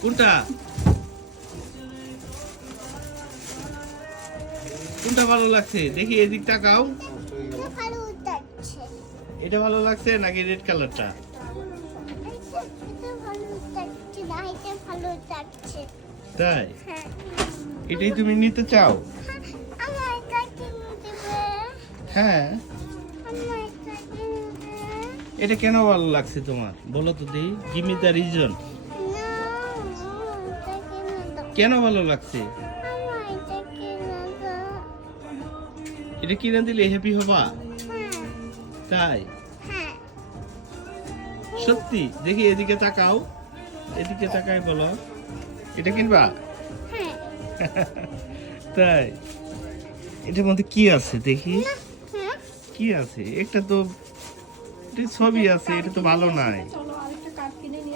কোনটা কোনটা ভালো লাগছে দেখি, এদিক তাকাও। এটা ভালো লাগছে নাকি রেড কালারটা? তাই? এটাই তুমি নিতে চাও? হ্যাঁ। এটা কেন ভালো লাগছে তোমার বলো তো দেই, গিভ মি দ্য রিজন। কেন ভালো লাগছে? এটা কিনে দিলে হ্যাপি হবা? তাই? সত্যি? দেখি এদিকে তাকাও, এদিকে তাকাই বলো, এটা কিনবা? তাই? এটার মধ্যে কি আছে দেখি, কি আছে? একটা তো ছবি আছে, এটা তো ভালো নাই।